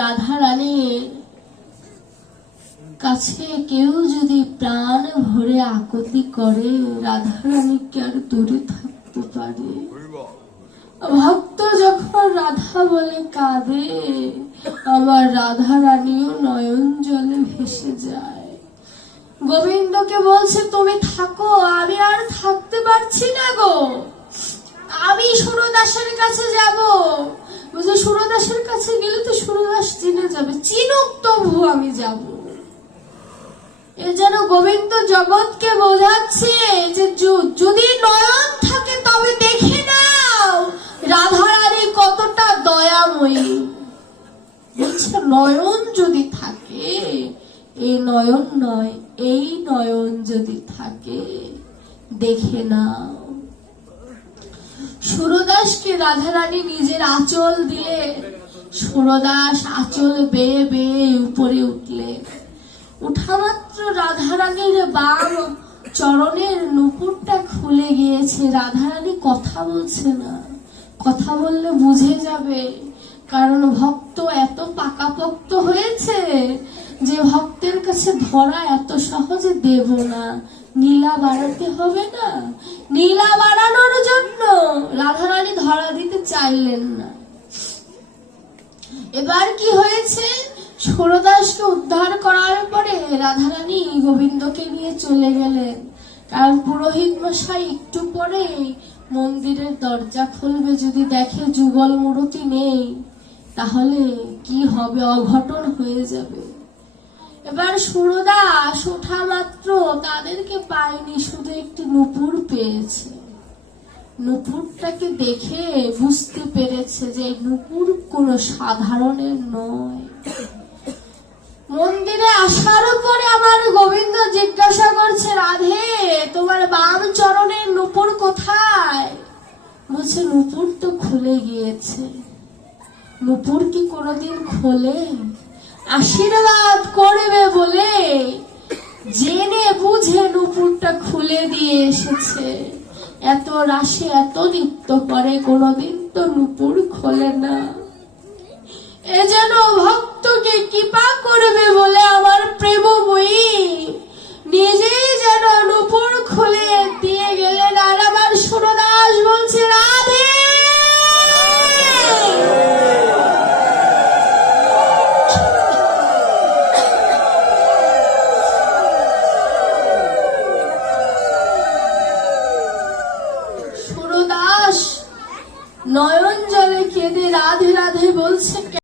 রাধা রানীর কাছে কেউ যদি প্রাণ ভরে আকুতি করে, রাধা রানী কি আর দূরে থাকতে পারে? ভক্ত যখন রাধা বলে কাঁদে, আমার রাধা রানীও নয়ন জলে ভেসে যায়। গোবিন্দকে বলছে, তুমি থাকো, আমি আর থাকতে পারছি না গো, আমি সুরদাসের কাছে যাব। বুঝে সুরদাসের কাছে গেলে তো সুরদাস চিনে যাবে, চিনুক তবু আমি যাব। এ যেন গোবিন্দ জগৎকে বোঝাচ্ছে যে যদি নয়ন থাকে তবে দেখে নাও রাধা রানী কতটা দয়াময়ী। বলছে নয়ন যদি থাকে, এই নয়ন নয়, এই নয়ন যদি থাকে দেখে নাও। সুরদাসকে রাধা রানী নিজের আঁচল দিলে, সুরদাস আঁচল বেয়ে বেয়ে উপরে উঠলে। উঠা মাত্র রাধা রানীর বাম চরণের নুপুরটা খুলে গিয়েছে। রাধা রানী কথা বলছে না, কথা বললে বুঝে যাবে, কারণ ভক্ত এত পাকাপোক্ত হয়েছে যে ভক্তের কাছে ধরা এত সহজে দেব না। নীলা বাড়াতে হবে না, নীলা বাড়ানোর জন্য রাধা রানী ধরা দিতে চাইলেন না। এবার কি হয়েছে, সুরদাসকে উদ্ধার করার পরে রাধা রানী গোবিন্দকে নিয়ে চলে গেলেন। কারণ পুরোহিত মশাই একটু পরে মন্দিরের দরজা খুলবে, যদি দেখে যুগল মূর্তি নেই তাহলে কি হবে, অঘটন হয়ে যাবে। এবার সুরদাস ওঠা মাত্র তাদেরকে পায়নি, শুধু একটি নূপুর পেয়েছে। নূপুরটাকে দেখে বুঝতে পেরেছে যে নূপুর কোন সাধারণের নয়। মন্দিরে আসার পরে আমার গোবিন্দ জিজ্ঞাসা করছে, রাধে তোমার বাম চরণের নূপুর কোথায়? বলছে নূপুর তো খুলে গিয়েছে। নূপুর কি কোনোদিন খোলে? আশীর্বাদ করবে বলে জেনে বুঝে নূপুরটা খুলে দিয়ে এসেছে। এত রাশি এত নৃত্য করে, কোনোদিন তো নূপুর খোলে না।